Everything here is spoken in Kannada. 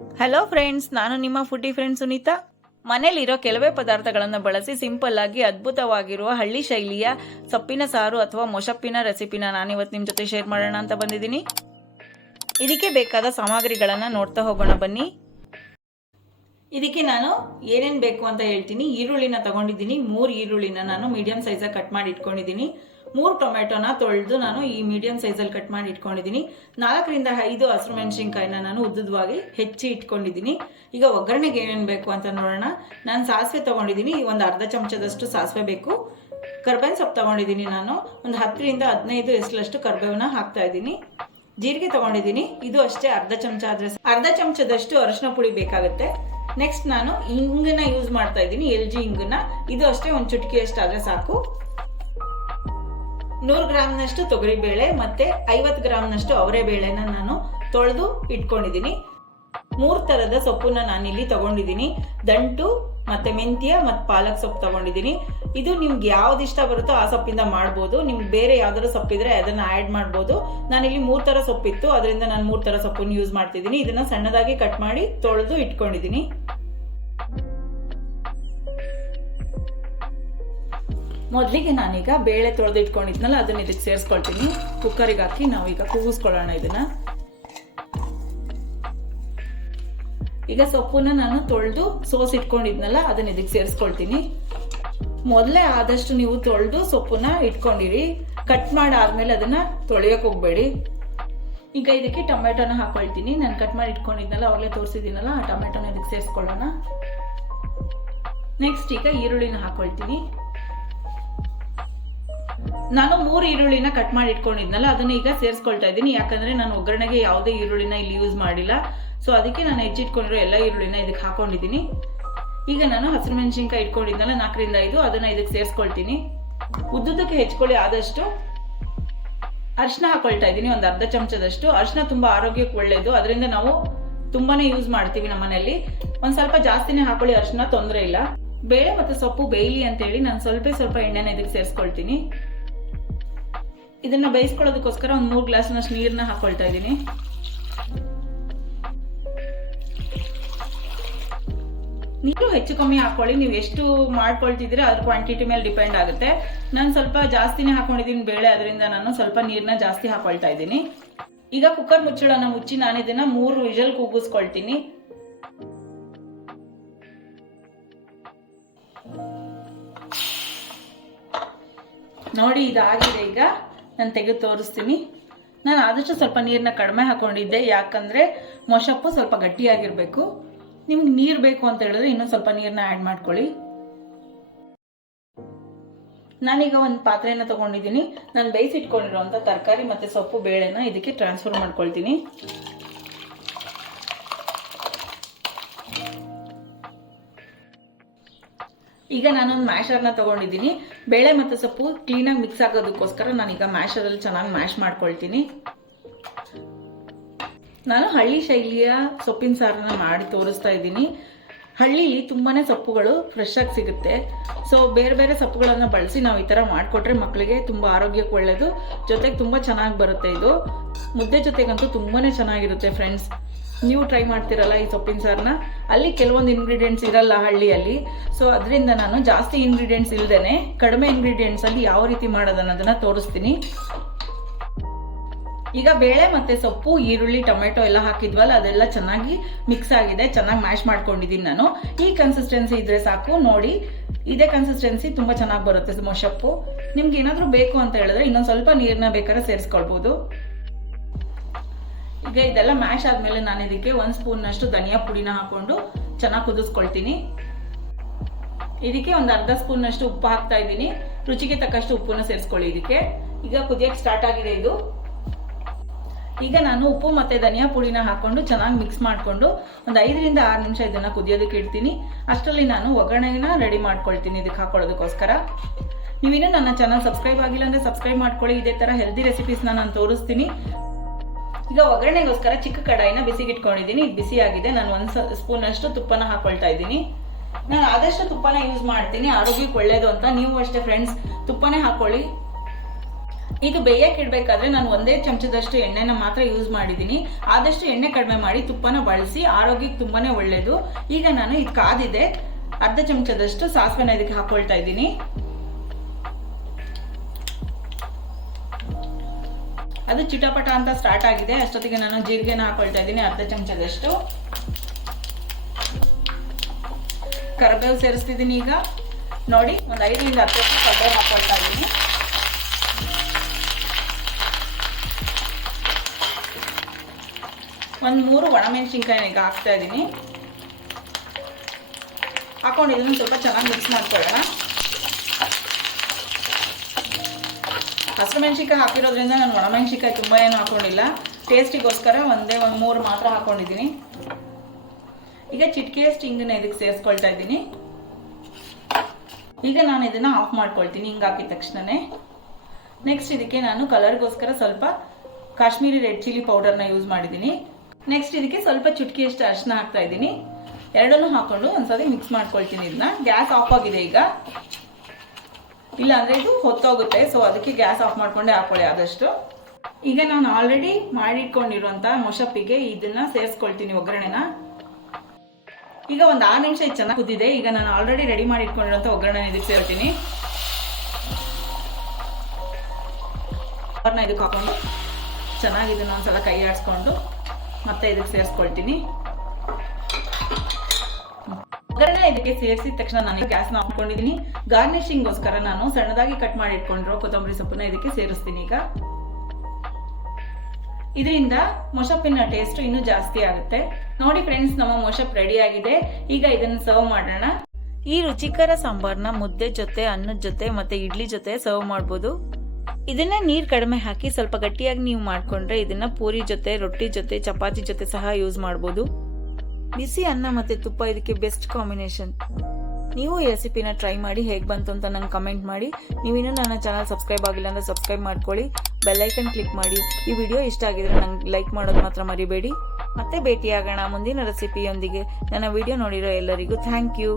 ಹಲೋ ಫ್ರೆಂಡ್ಸ್, ನಾನು ನಿಮ್ಮ ಫುಡ್ಡಿ ಫ್ರೆಂಡ್ ಸುನೀತಾ. ಮನೇಲಿರೋ ಕೆಲವೇ ಪದಾರ್ಥಗಳನ್ನು ಬಳಸಿ ಸಿಂಪಲ್ ಆಗಿ ಅದ್ಭುತವಾಗಿರುವ ಹಳ್ಳಿ ಶೈಲಿಯ ಸೊಪ್ಪಿನ ಸಾರು ಅಥವಾ ಮೊಸಪ್ಪಿನ ರೆಸಿಪಿನ ನಾನಿವತ್ತು ನಿಮ್ಮ ಜೊತೆ ಶೇರ್ ಮಾಡೋಣ ಅಂತ ಬಂದಿದ್ದೀನಿ. ಇದಕ್ಕೆ ಬೇಕಾದ ಸಾಮಗ್ರಿಗಳನ್ನು ನೋಡ್ತಾ ಹೋಗೋಣ ಬನ್ನಿ. ಇದಕ್ಕೆ ನಾನು ಏನೇನು ಬೇಕು ಅಂತ ಹೇಳ್ತೀನಿ. ಈರುಳ್ಳಿನ ತಗೊಂಡಿದ್ದೀನಿ. 3 ಈರುಳ್ಳಿನ ನಾನು ಮೀಡಿಯಂ ಸೈಜಾಗಿ ಕಟ್ ಮಾಡಿ ಇಟ್ಕೊಂಡಿದ್ದೀನಿ. 3 ಟೊಮೆಟೊನ ತೊಳೆದು ನಾನು ಈ ಮೀಡಿಯಂ ಸೈಜಲ್ಲಿ ಕಟ್ ಮಾಡಿ ಇಟ್ಕೊಂಡಿದ್ದೀನಿ. 4 ರಿಂದ 5 ಹಸಿರು ಮೆಣಸಿನ್ಕಾಯಿನ ನಾನು ಉದ್ದುದವಾಗಿ ಹೆಚ್ಚಿ ಇಟ್ಕೊಂಡಿದ್ದೀನಿ. ಈಗ ಒಗ್ಗರಣೆಗೆ ಏನೇನು ಬೇಕು ಅಂತ ನೋಡೋಣ. ನಾನು ಸಾಸಿವೆ ತಗೊಂಡಿದ್ದೀನಿ. ಒಂದು ಅರ್ಧ ಚಮಚದಷ್ಟು ಸಾಸಿವೆ ಬೇಕು. ಕರ್ಬೇವಿನ ಸೊಪ್ಪು ತಗೊಂಡಿದ್ದೀನಿ. ನಾನು ಒಂದು 10 ರಿಂದ 15 ಎಷ್ಟಲಷ್ಟು ಕರ್ಬೇವನ್ನ ಹಾಕ್ತಾ ಇದ್ದೀನಿ. ಜೀರಿಗೆ ತಗೊಂಡಿದ್ದೀನಿ. ಇದು ಅಷ್ಟೇ ಅರ್ಧ ಚಮಚ ಆದ್ರೆ ಅರ್ಧ ಚಮಚದಷ್ಟು ಅರಿಶಿನ ಪುಡಿ ಬೇಕಾಗುತ್ತೆ. ನೆಕ್ಸ್ಟ್ ನಾನು ಇಂಗನ್ನ ಯೂಸ್ ಮಾಡ್ತಾ ಇದ್ದೀನಿ. LG ಇಂಗನ್ನ. ಇದು ಅಷ್ಟೇ ಒಂದು ಚುಟಕಿಯಷ್ಟು ಆದ್ರೆ ಸಾಕು. 100 ಗ್ರಾಮ್ನಷ್ಟು ತೊಗರಿಬೇಳೆ ಮತ್ತೆ 50 ಗ್ರಾಮ್ನಷ್ಟು ಅವರೆ ಬೇಳೆನ ನಾನು ತೊಳೆದು ಇಟ್ಕೊಂಡಿದ್ದೀನಿ. 3 ತರದ ಸೊಪ್ಪನ್ನ ನಾನಿಲ್ಲಿ ತಗೊಂಡಿದ್ದೀನಿ. ದಂಟು ಮತ್ತೆ ಮೆಂತ್ಯ ಮತ್ತೆ ಪಾಲಕ್ ಸೊಪ್ಪು ತಗೊಂಡಿದ್ದೀನಿ. ಇದು ನಿಮ್ಗೆ ಯಾವ್ದು ಇಷ್ಟ ಬರುತ್ತೋ ಆ ಸೊಪ್ಪಿಂದ ಮಾಡ್ಬೋದು. ನಿಮ್ಗೆ ಬೇರೆ ಯಾವ್ದಾದ್ರು ಸೊಪ್ಪಿದ್ರೆ ಅದನ್ನ ಆಡ್ ಮಾಡ್ಬೋದು. ನಾನಿಲ್ಲಿ 3 ತರ ಸೊಪ್ಪಿತ್ತು, ಅದರಿಂದ ನಾನು 3 ತರ ಸೊಪ್ಪನ್ನು ಯೂಸ್ ಮಾಡ್ತಿದ್ದೀನಿ. ಇದನ್ನ ಸಣ್ಣದಾಗಿ ಕಟ್ ಮಾಡಿ ತೊಳೆದು ಇಟ್ಕೊಂಡಿದ್ದೀನಿ. ಮೊದಲಿಗೆ ನಾನೀಗ ಬೇಳೆ ತೊಳೆದು ಇಟ್ಕೊಂಡಿದ್ನಲ್ಲ ಅದನ್ನ ಇದಕ್ಕೆ ಸೇರಿಸ್ಕೊಳ್ತೀನಿ. ಕುಕ್ಕರಿಗೆ ಹಾಕಿ ನಾವೀಗ ಕೂಗಿಸ್ಕೊಳ್ಳೋಣ ಇದನ್ನ. ಈಗ ಸೊಪ್ಪನ್ನ ನಾನು ತೊಳೆದು ಸೋಸಿ ಇಟ್ಕೊಂಡಿದ್ನಲ್ಲ ಅದನ್ನ ಇದಕ್ಕೆ ಸೇರಿಸ್ಕೊಳ್ತೀನಿ. ಮೊದಲೇ ಆದಷ್ಟು ನೀವು ತೊಳೆದು ಸೊಪ್ಪನ್ನ ಇಟ್ಕೊಂಡಿರಿ. ಕಟ್ ಮಾಡಾದ್ಮೇಲೆ ಅದನ್ನ ತೊಳೆಯಕ್ಕೆ ಹೋಗ್ಬೇಡಿ. ಈಗ ಇದಕ್ಕೆ ಟೊಮೆಟೊನ ಹಾಕೊಳ್ತೀನಿ. ನಾನು ಕಟ್ ಮಾಡಿ ಇಟ್ಕೊಂಡಿದ್ನಲ್ಲ ಅವಾಗಲೇ ತೋರಿಸಿದ್ದೀನಲ್ಲ ಆ ಟೊಮೆಟೊನ ಇದಕ್ಕೆ ಸೇರಿಸ್ಕೊಳ್ಳೋಣ. ನೆಕ್ಸ್ಟ್ ಈಗ ಈರುಳ್ಳಿನ ಹಾಕೊಳ್ತೀನಿ. ನಾನು 3 ಈರುಳ್ಳಿನ ಕಟ್ ಮಾಡಿ ಇಟ್ಕೊಂಡಿದ್ನಲ್ಲ ಅದನ್ನ ಈಗ ಸೇರಿಸ್ಕೊಳ್ತಾ ಇದ್ದೀನಿ. ಯಾಕಂದ್ರೆ ನಾನು ಒಗ್ಗರಣೆಗೆ ಯಾವುದೇ ಈರುಳ್ಳಿನ ಇಲ್ಲಿ ಯೂಸ್ ಮಾಡಿಲ್ಲ. ಸೊ ಅದಕ್ಕೆ ನಾನು ಹೆಚ್ಚಿಟ್ಕೊಂಡಿರೋ ಎಲ್ಲ ಈರುಳ್ಳಿನ ಇದಕ್ಕೆ ಹಾಕೊಂಡಿದ್ದೀನಿ. ಈಗ ನಾನು ಹಸಿರು ಮೆಣಸಿನ್ಕಾಯಿ ಇಟ್ಕೊಂಡಿದ್ನಲ್ಲ 4 ರಿಂದ 5 ಅದನ್ನ ಇದಕ್ಕೆ ಸೇರಿಸ್ಕೊಳ್ತೀನಿ. ಉದ್ದುದಕ್ಕೆ ಹೆಚ್ಕೊಳ್ಳಿ. ಆದಷ್ಟು ಅರಿಶಿನ ಹಾಕೊಳ್ತಾ ಇದ್ದೀನಿ. ಒಂದು ಅರ್ಧ ಚಮಚದಷ್ಟು. ಅರಿಶಿನ ತುಂಬಾ ಆರೋಗ್ಯಕ್ಕೆ ಒಳ್ಳೇದು. ಅದರಿಂದ ನಾವು ತುಂಬಾನೇ ಯೂಸ್ ಮಾಡ್ತೀವಿ ನಮ್ಮ ಮನೆಯಲ್ಲಿ. ಒಂದ್ ಸ್ವಲ್ಪ ಜಾಸ್ತಿನೇ ಹಾಕೊಳ್ಳಿ ಅರಿಶಿನ, ತೊಂದರೆ ಇಲ್ಲ. ಬೇಳೆ ಮತ್ತೆ ಸೊಪ್ಪು ಬೇಯಲಿ ಅಂತೇಳಿ ನಾನು ಸ್ವಲ್ಪ ಎಣ್ಣೆನ ಇದಕ್ಕೆ ಸೇರಿಸ್ಕೊಳ್ತೀನಿ. ಇದನ್ನ ಬೇಯಿಸ್ಕೊಳ್ಳೋದಕ್ಕೋಸ್ಕರ ಒಂದು 3 ಗ್ಲಾಸ್ನಷ್ಟು ನೀರನ್ನ ಹಾಕೊಳ್ತಾ ಇದ್ದೀನಿ. ನೀರು ಹೆಚ್ಚು ಕಮ್ಮಿ ಹಾಕೊಳ್ಳಿ. ನೀವು ಎಷ್ಟು ಮಾಡ್ಕೊಳ್ತಿದ್ರೆ ಅದ್ರ ಕ್ವಾಂಟಿಟಿ ಮೇಲೆ ಡಿಪೆಂಡ್ ಆಗುತ್ತೆ. ನಾನು ಸ್ವಲ್ಪ ಜಾಸ್ತಿನೇ ಹಾಕೊಂಡಿದ್ದೀನಿ ಬೇಳೆ, ಅದರಿಂದ ನಾನು ಸ್ವಲ್ಪ ನೀರನ್ನ ಜಾಸ್ತಿ ಹಾಕೊಳ್ತಾ ಇದ್ದೀನಿ. ಈಗ ಕುಕ್ಕರ್ ಮುಚ್ಚಳನ ಮುಚ್ಚಿ ನಾನು ಇದನ್ನ 3 ವಿಷಲ್ ಕೂಗಿಸ್ಕೊಳ್ತೀನಿ. ನೋಡಿ ಇದಾಗಿದೆ. ಈಗ ನಾನು ತೆಗೆದು ತೋರಿಸ್ತೀನಿ. ನಾನು ಆದಷ್ಟು ಸ್ವಲ್ಪ ನೀರನ್ನ ಕಡಿಮೆ ಹಾಕೊಂಡಿದ್ದೆ. ಯಾಕಂದ್ರೆ ಮೊಸಪ್ಪು ಸ್ವಲ್ಪ ಗಟ್ಟಿಯಾಗಿರ್ಬೇಕು. ನಿಮ್ಗೆ ನೀರು ಬೇಕು ಅಂತ ಹೇಳಿದ್ರೆ ಇನ್ನೊಂದು ಸ್ವಲ್ಪ ನೀರನ್ನ ಆ್ಯಡ್ ಮಾಡ್ಕೊಳ್ಳಿ. ನಾನೀಗ ಒಂದು ಪಾತ್ರೆನ ತಗೊಂಡಿದ್ದೀನಿ. ನಾನು ಬೇಯಿಸಿಟ್ಕೊಂಡಿರೋಂಥ ತರಕಾರಿ ಮತ್ತೆ ಸೊಪ್ಪು ಬೇಳೆನ ಇದಕ್ಕೆ ಟ್ರಾನ್ಸ್ಫರ್ ಮಾಡ್ಕೊಳ್ತೀನಿ. ಈಗ ನಾನೊಂದು ಮ್ಯಾಶರ್ನ ತಗೊಂಡಿದ್ದೀನಿ. ಬೇಳೆ ಮತ್ತು ಸೊಪ್ಪು ಕ್ಲೀನಾಗಿ ಮಿಕ್ಸ್ ಆಗೋದಕ್ಕೋಸ್ಕರ ನಾನೀಗ ಮ್ಯಾಶರಲ್ಲಿ ಚೆನ್ನಾಗಿ ಮ್ಯಾಶ್ ಮಾಡ್ಕೊಳ್ತೀನಿ. ನಾನು ಹಳ್ಳಿ ಶೈಲಿಯ ಸೊಪ್ಪಿನ ಸಾರನ್ನ ಮಾಡಿ ತೋರಿಸ್ತಾ ಇದ್ದೀನಿ. ಹಳ್ಳಿಲಿ ತುಂಬಾನೇ ಸೊಪ್ಪುಗಳು ಫ್ರೆಶ್ ಆಗಿ ಸಿಗುತ್ತೆ. ಸೊ ಬೇರೆ ಬೇರೆ ಸೊಪ್ಪುಗಳನ್ನು ಬಳಸಿ ನಾವು ಈ ಥರ ಮಾಡಿಕೊಟ್ರೆ ಮಕ್ಕಳಿಗೆ ತುಂಬ ಆರೋಗ್ಯಕ್ಕೆ ಒಳ್ಳೆಯದು. ಜೊತೆಗೆ ತುಂಬ ಚೆನ್ನಾಗಿ ಬರುತ್ತೆ. ಇದು ಮುದ್ದೆ ಜೊತೆಗಂತೂ ತುಂಬಾನೇ ಚೆನ್ನಾಗಿರುತ್ತೆ ಫ್ರೆಂಡ್ಸ್. ನೀವು ಟ್ರೈ ಮಾಡ್ತಿರಲ್ಲ ಈ ಸೊಪ್ಪಿನ ಸಾರನ್ನ. ಅಲ್ಲಿ ಕೆಲವೊಂದು ಇಂಗ್ರೀಡಿಯೆಂಟ್ಸ್ ಇರಲ್ಲ ಹಳ್ಳಿಯಲ್ಲಿ. ಸೊ ಅದರಿಂದ ನಾನು ಜಾಸ್ತಿ ಇಂಗ್ರೀಡಿಯೆಂಟ್ಸ್ ಇಲ್ದೇನೆ ಕಡಿಮೆ ಇಂಗ್ರೀಡಿಯೆಂಟ್ಸ್ ಅಲ್ಲಿ ಯಾವ ರೀತಿ ಮಾಡೋದನ್ನೋದನ್ನ ತೋರಿಸ್ತೀನಿ. ಈಗ ಬೇಳೆ ಮತ್ತೆ ಸೊಪ್ಪು, ಈರುಳ್ಳಿ, ಟೊಮೆಟೊ ಎಲ್ಲ ಹಾಕಿದ್ವಲ್ಲ ಅದೆಲ್ಲ ಚೆನ್ನಾಗಿ ಮಿಕ್ಸ್ ಆಗಿದೆ. ಚೆನ್ನಾಗಿ ಮ್ಯಾಶ್ ಮಾಡ್ಕೊಂಡಿದ್ದೀನಿ ನಾನು. ಈ ಕನ್ಸಿಸ್ಟೆನ್ಸಿ ಇದ್ರೆ ಸಾಕು. ನೋಡಿ ಇದೇ ಕನ್ಸಿಸ್ಟೆನ್ಸಿ ತುಂಬಾ ಚೆನ್ನಾಗಿ ಬರುತ್ತೆ ಮೊಸಪ್ಪು. ನಿಮ್ಗೆ ಏನಾದರೂ ಬೇಕು ಅಂತ ಹೇಳಿದ್ರೆ ಇನ್ನೊಂದು ಸ್ವಲ್ಪ ನೀರನ್ನ ಬೇಕಾದ್ರೆ ಸೇರಿಸ್ಕೊಳ್ಬಹುದು. ಈಗ ಇದೆಲ್ಲ ಮ್ಯಾಶ್ ಆದ್ಮೇಲೆ ನಾನು ಇದಕ್ಕೆ 1 ಸ್ಪೂನ್ನಷ್ಟು ಧನಿಯಾ ಪುಡಿನ ಹಾಕೊಂಡು ಚೆನ್ನಾಗಿ ಕುದಿಸ್ಕೊಳ್ತೀನಿ. ಇದಕ್ಕೆ ಒಂದು ಅರ್ಧ ಸ್ಪೂನ್ನಷ್ಟು ಉಪ್ಪು ಹಾಕ್ತಾ ಇದ್ದೀನಿ. ರುಚಿಗೆ ತಕ್ಕಷ್ಟು ಉಪ್ಪನ್ನ ಸೇರಿಸ್ಕೊಳ್ಳಿ ಇದಕ್ಕೆ. ಈಗ ಕುದಿಯಕ್ಕೆ ಸ್ಟಾರ್ಟ್ ಆಗಿದೆ ಇದು. ಈಗ ನಾನು ಉಪ್ಪು ಮತ್ತೆ ಧನಿಯಾ ಪುಡಿನ ಹಾಕೊಂಡು ಚೆನ್ನಾಗಿ ಮಿಕ್ಸ್ ಮಾಡಿಕೊಂಡು ಒಂದು 5 ರಿಂದ 6 ನಿಮಿಷ ಇದನ್ನ ಕುದಿಯೋದಕ್ಕೆ ಇಡ್ತೀನಿ. ಅಷ್ಟರಲ್ಲಿ ನಾನು ಒಗ್ಗರಣೆನ ರೆಡಿ ಮಾಡ್ಕೊಳ್ತೀನಿ ಇದಕ್ಕೆ ಹಾಕೊಳ್ಳೋದಕ್ಕೋಸ್ಕರ. ನೀವಿನ್ನೂ ನನ್ನ ಚಾನಲ್ ಸಬ್ಸ್ಕ್ರೈಬ್ ಆಗಿಲ್ಲ ಅಂದ್ರೆ ಸಬ್ಸ್ಕ್ರೈಬ್ ಮಾಡ್ಕೊಳ್ಳಿ. ಇದೇ ತರ ಹೆಲ್ದಿ ರೆಸಿಪೀಸ್ನ ನಾನು ತೋರಿಸ್ತೀನಿ. ಈಗ ಒಗ್ಗರಣೆಗೋಸ್ಕರ ಚಿಕ್ಕ ಕಡಾಯಿನ ಬಿಸಿಗೆ ಇಟ್ಕೊಂಡಿದ್ದೀನಿ. ಇದು ಬಿಸಿ ಆಗಿದೆ. ನಾನು 1 ಸ್ಪೂನ್ ಅಷ್ಟು ತುಪ್ಪನ ಹಾಕೊಳ್ತಾ ಇದ್ದೀನಿ. ನಾನು ಆದಷ್ಟು ತುಪ್ಪನ ಯೂಸ್ ಮಾಡ್ತೀನಿ, ಆರೋಗ್ಯಕ್ಕೆ ಒಳ್ಳೇದು ಅಂತ. ನೀವು ಅಷ್ಟೇ ಫ್ರೆಂಡ್ಸ್, ತುಪ್ಪನೇ ಹಾಕೊಳ್ಳಿ. ಇದು ಬೇಯಕ್ಕೆ ಇಡಬೇಕಾದ್ರೆ ನಾನು ಒಂದೇ ಚಮಚದಷ್ಟು ಎಣ್ಣೆನ ಮಾತ್ರ ಯೂಸ್ ಮಾಡಿದ್ದೀನಿ. ಆದಷ್ಟು ಎಣ್ಣೆ ಕಡಿಮೆ ಮಾಡಿ ತುಪ್ಪನ ಬಳಸಿ, ಆರೋಗ್ಯಕ್ಕೆ ತುಂಬಾನೇ ಒಳ್ಳೇದು. ಈಗ ನಾನು ಇದು ಕಾದಿದೆ, ಅರ್ಧ ಚಮಚದಷ್ಟು ಸಾಸಿವೆನ ಇದಕ್ಕೆ ಹಾಕೊಳ್ತಾ ಇದ್ದೀನಿ. ಅದು ಚಿಟಪಟ ಅಂತ ಸ್ಟಾರ್ಟ್ ಆಗಿದೆ. ಅಷ್ಟೊತ್ತಿಗೆ ನಾನು ಜೀರಿಗೆನ ಹಾಕೊಳ್ತಾ ಇದ್ದೀನಿ, ಅರ್ಧ ಚಮಚದಷ್ಟು. ಕರಿಬೇವು ಸೇರಿಸ್ತಿದ್ದೀನಿ. ಈಗ ನೋಡಿ, ಒಂದು 5 ರಿಂದ 10 ಕರಿಬೇವು ಹಾಕೊಳ್ತಾ ಇದ್ದೀನಿ. ಒಂದು 3 ಒಣಮೆಣಸಿನ್ಕಾಯಿ ಈಗ ಹಾಕ್ತಾ ಇದ್ದೀನಿ. ಹಾಕೊಂಡು ಇದನ್ನು ಸ್ವಲ್ಪ ಚೆನ್ನಾಗಿ ಮಿಕ್ಸ್ ಮಾಡ್ಕೊಳ್ಳೋಣ. ಹಸಿರು ಮೆಣಸಿನ್ಕಾಯಿ ಹಾಕಿರೋದ್ರಿಂದ ನಾನು ಒಣಮೆಣಸಿನ್ಕಾಯಿ ತುಂಬ ಏನು ಹಾಕೊಂಡಿಲ್ಲ, ಟೇಸ್ಟಿಗೋಸ್ಕರ ಒಂದು 3 ಮಾತ್ರ ಹಾಕೊಂಡಿದ್ದೀನಿ. ಈಗ ಚಿಟಿಕೆಯಷ್ಟು ಹಿಂಗನ್ನ ಇದಕ್ಕೆ ಸೇರಿಸ್ಕೊಳ್ತಾ ಇದ್ದೀನಿ. ಈಗ ನಾನು ಇದನ್ನ ಆಫ್ ಮಾಡ್ಕೊಳ್ತೀನಿ ಹಿಂಗೆ ಹಾಕಿದ ತಕ್ಷಣನೇ. ನೆಕ್ಸ್ಟ್ ಇದಕ್ಕೆ ನಾನು ಕಲರ್ಗೋಸ್ಕರ ಸ್ವಲ್ಪ ಕಾಶ್ಮೀರಿ ರೆಡ್ ಚಿಲ್ಲಿ ಪೌಡರ್ನ ಯೂಸ್ ಮಾಡಿದ್ದೀನಿ. ನೆಕ್ಸ್ಟ್ ಇದಕ್ಕೆ ಸ್ವಲ್ಪ ಚುಟಕಿಯಷ್ಟು ಅರಿಶಿನ ಹಾಕ್ತಾ ಇದ್ದೀನಿ. ಎರಡನ್ನೂ ಹಾಕೊಂಡು ಒಂದ್ಸತಿ ಮಿಕ್ಸ್ ಮಾಡ್ಕೊಳ್ತೀನಿ. ಇದನ್ನ ಗ್ಯಾಸ್ ಆಫ್ ಆಗಿದೆ ಈಗ, ಇಲ್ಲ ಅಂದ್ರೆ ಇದು ಹೊತ್ತೋಗುತ್ತೆ. ಸೊ ಅದಕ್ಕೆ ಗ್ಯಾಸ್ ಆಫ್ ಮಾಡ್ಕೊಂಡೆ ಹಾಕೊಳ್ಳಿ ಆದಷ್ಟು. ಈಗ ನಾನು ಆಲ್ರೆಡಿ ಮಾಡಿಟ್ಕೊಂಡಿರುವಂತ ಮೊಸಪ್ಪಿಗೆ ಇದನ್ನ ಸೇರಿಸ್ಕೊಳ್ತೀನಿ ಒಗ್ಗರಣೆನ. ಈಗ ಒಂದು 6 ನಿಮಿಷ ಇದು ಚೆನ್ನಾಗಿ ಕುದ್ದಿದೆ. ಈಗ ನಾನು ಆಲ್ರೆಡಿ ರೆಡಿ ಮಾಡಿ ಇಟ್ಕೊಂಡಿರುವಂತ ಒಗ್ಗರಣೆ ಇದಕ್ಕೆ ಸೇರ್ತೀನಿ. ಇದಕ್ಕೆ ಹಾಕೊಂಡು ಚೆನ್ನಾಗಿ ಇದನ್ನ ಒಂದ್ಸಲ ಕೈ ಆಡಿಸ್ಕೊಂಡು ಮತ್ತೆ ಇದಕ್ಕೆ ಸೇರಿಸ್ಕೊಳ್ತೀನಿ. ಒಗ್ಗರಣೆ ಇದಕ್ಕೆ ಸೇರಿಸಿದ ತಕ್ಷಣ ನಾನು ಗ್ಯಾಸ್ನ ಹಾಕೊಂಡಿದ್ದೀನಿ. ಗಾರ್ನಿಶಿಂಗ್ಗೋಸ್ಕರ ನಾನು ಸಣ್ಣದಾಗಿ ಕಟ್ ಮಾಡಿ ಇಟ್ಕೊಂಡಿರೋ ಕೊತ್ತಂಬರಿ ಸೊಪ್ಪನ್ನ ಇದಕ್ಕೆ ಸೇರಿಸ್ತೀನಿ. ಈಗ ಇದರಿಂದ ಮೊಸಪ್ಪಿನ ಟೇಸ್ಟ್ ಇನ್ನೂ ಜಾಸ್ತಿ ಆಗುತ್ತೆ. ನೋಡಿ ಫ್ರೆಂಡ್ಸ್, ನಮ್ಮ ಮೊಸಪ್ ರೆಡಿ ಆಗಿದೆ. ಈಗ ಇದನ್ನು ಸರ್ವ್ ಮಾಡೋಣ. ಈ ರುಚಿಕರ ಸಾಂಬಾರ್ನ ಮುದ್ದೆ ಜೊತೆ, ಅನ್ನದ ಜೊತೆ ಮತ್ತೆ ಇಡ್ಲಿ ಜೊತೆ ಸರ್ವ್ ಮಾಡ್ಬೋದು. ಇದನ್ನ ನೀರು ಕಡಿಮೆ ಹಾಕಿ ಸ್ವಲ್ಪ ಗಟ್ಟಿಯಾಗಿ ನೀವು ಮಾಡ್ಕೊಂಡ್ರೆ ಇದನ್ನ ಪೂರಿ ಜೊತೆ, ರೊಟ್ಟಿ ಜೊತೆ, ಚಪಾತಿ ಜೊತೆ ಸಹ ಯೂಸ್ ಮಾಡ್ಬೋದು. ಬಿಸಿ ಅನ್ನ ಮತ್ತೆ ತುಪ್ಪ ಇದಕ್ಕೆ ಬೆಸ್ಟ್ ಕಾಂಬಿನೇಷನ್. ನೀವು ಈ ರೆಸಿಪಿನ ಟ್ರೈ ಮಾಡಿ ಹೇಗೆ ಬಂತು ಅಂತ ನಂಗೆ ಕಮೆಂಟ್ ಮಾಡಿ. ನೀವಿನ್ನೂ ನನ್ನ ಚಾನಲ್ ಸಬ್ಸ್ಕ್ರೈಬ್ ಆಗಿಲ್ಲ ಅಂದರೆ ಸಬ್ಸ್ಕ್ರೈಬ್ ಮಾಡ್ಕೊಳ್ಳಿ, ಬೆಲ್ ಐಕನ್ ಕ್ಲಿಕ್ ಮಾಡಿ. ಈ ವಿಡಿಯೋ ಇಷ್ಟ ಆಗಿದ್ರೆ ನಂಗೆ ಲೈಕ್ ಮಾಡೋದು ಮಾತ್ರ ಮರಿಬೇಡಿ. ಮತ್ತೆ ಭೇಟಿಯಾಗೋಣ ಮುಂದಿನ ರೆಸಿಪಿಯೊಂದಿಗೆ. ನನ್ನ ವಿಡಿಯೋ ನೋಡಿರೋ ಎಲ್ಲರಿಗೂ ಥ್ಯಾಂಕ್ ಯು.